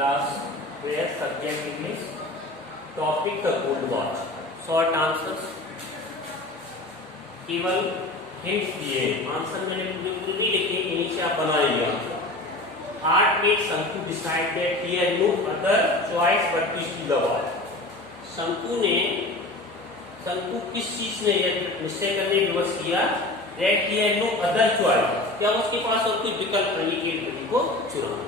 class 12 subject English, topic the gold watch. Short answers, केवल hints दिए, answer मैंने पूरे पूरे नहीं लिखे, यहीं से आप बनाएंगे answer. Art made Sanku decide that he had no other choice but to steal the watch. शंकु किस चीज ने यह निश्चय करने विवश किया that he had no other choice, क्या उसके पास और कोई विकल्प नहीं कि घड़ी को चुराना.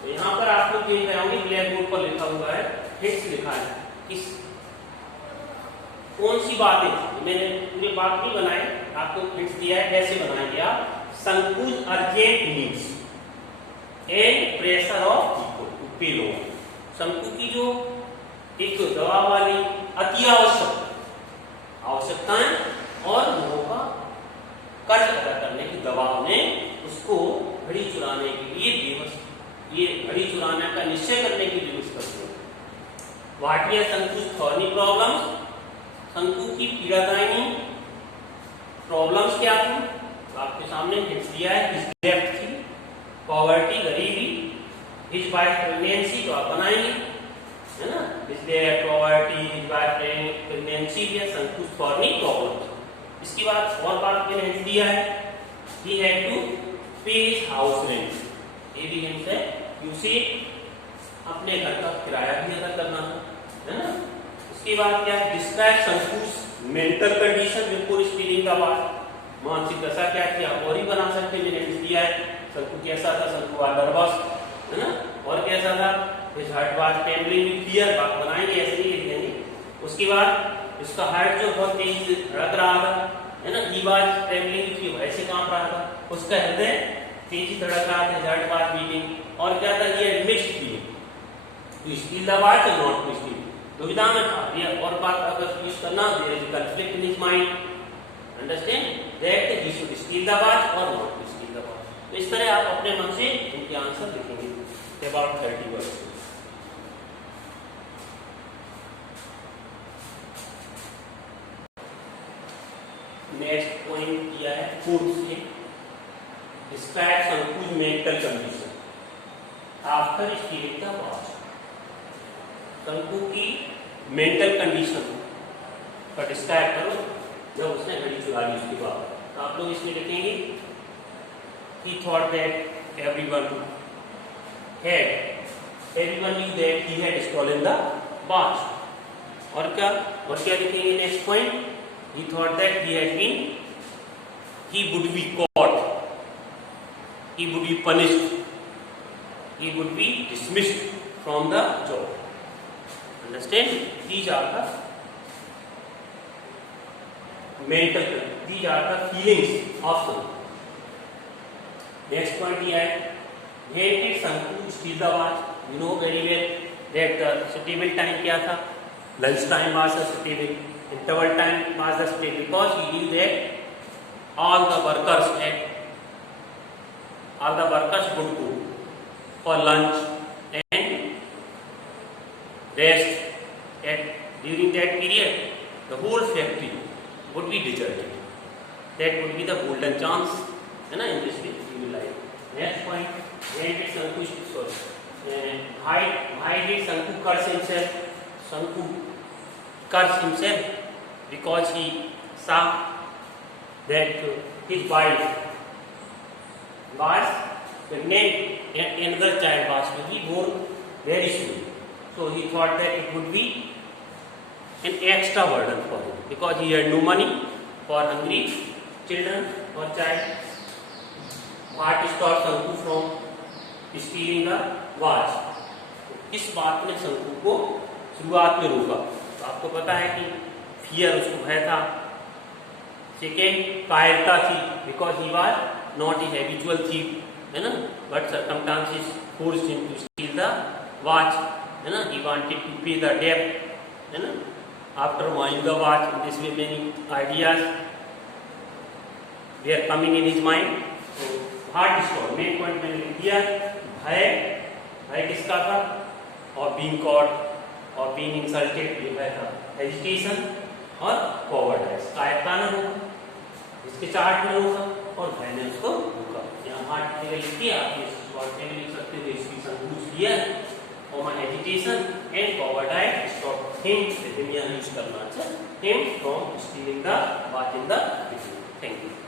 तो यहाँ पर आप लोग देख रहे होंगे ब्लैक बोर्ड पर लिखा हुआ है, हिंट्स लिखा है, किस कौन सी बातें, मैंने पूरे बात नहीं बनाए, आपको हिंट्स दिया है कैसे बनाएंगे आप. Shanku's urgent needs and pressure of Iko to pay loan. शंकु की जो एक दवा वाली अति आवश्यकताएं और लोगों का कर्ज अदा करने की दबाव ने उसको घड़ी चुराने के लिए ये घड़ी चुराने का निश्चय करने की विवश करते हैं. व्हाट आर शंकु's थॉर्नी प्रॉब्लम्स, शंकु की पीड़ादायिनी प्रॉब्लम्स क्या थी, आपके सामने हिंट्स दिया है. हिज डेप्थ थी, पॉवर्टी गरीबी, हिज वाइफ प्रेगनेंसी तो आप बनाएंगे है ना, इसलिए पॉवर्टी, हिज वाइफ प्रेगनेंसी भी है, शंकु's थॉर्नी प्रॉब्लम्स. इसके बाद और बात मैंने हिंट दिया है, he had to pay his house rent, ये भी हिंट है, उसे अपने घर का किराया भी अदा करना है ना. उसके बाद क्या, describe Shanku's mental condition before stealing the watch, मानसिक दशा क्या थी आप और ही बना सकते, मैंने हिंट दिया है. शंकु कैसा था, शंकु नर्वस है ना, और कैसा था, his heart was trembling with fear, बात बनाएंगे ऐसे नहीं लिख देंगे. उसके बाद उसका हार्ट जो बहुत तेज धड़क रहा था है ना, he was trembling with fear, ऐसे कांप रहा था, उसका हृदय तेजी धड़क रहा था, heart was beating. और क्या था, ये mixed feeling, to steal the watch or not to steal, दुविधा में था. ये और बात अगर यूज करना, there is a conflict in his mind, understand that he should steal the watch or not to steal the watch. तो इस तरह आप अपने मन से इनके आंसर लिखेंगे. about 30 words. नेक्स्ट पॉइंट किया है फोर्थ से, describe Shanku's mental condition after stealing the watch. Shanku की मेंटल कंडीशन का डिस्क्राइब करो जब उसने घड़ी चुरा ली उसके बाद. तो आप लोग इसमें लिखेंगे, he thought that everyone knew that he had stolen the watch. और क्या लिखेंगे next point, he thought that he would be caught, he would be punished, he would be dismissed from the job. Understand? These are the feelings of Sanku. Next point here, when did Sanku steal the watch? You know very well that the suitable time क्या था, lunch time was the suitable, interval time was the suitable, because he knew that all the workers would go for lunch and rest. During that period, the whole factory would be deserted. That would be the golden chance, है ना, in this way you will like. Next point, when did Sanku why did Sanku curse himself? Sanku cursed himself because he saw that his wife was pregnant and another child was to be born very soon. So he thought that it would be an extra burden for him because he had no money for hungry children or child. What stopped Sanku from stealing the watch? इस बात ने शंकु को शुरुआत में रोका. तो आपको पता है कि फियर, उसको भय था. सेकेंड, कायरता थी, because he was not a habitual thief, है ना, but circumstances forced him to steal the watch, है ना. He wanted to pay the डेब्ट, है ना. After buying the watch, in this way many ideas they are coming in his mind. Heart stop, main point मैंने लिख दिया, भय किसका था, और बीइंग कॉट और बीइंग इंसल्टेड, ये भय था. हेजिटेशन और कॉवर्डाइज, कायरता ने रोका, इसके चार्ट में रोका और भय ने उसको रोका. यहाँ हार्ट लिख दिया, आप लिख सकते हो, इसकी संतुष्ट किया हेजिटेशन एंड कॉवर्डाइज स्टॉप हिम से हिम यहाँ यूज करना है, him from stealing the watch in the beginning. Thank you.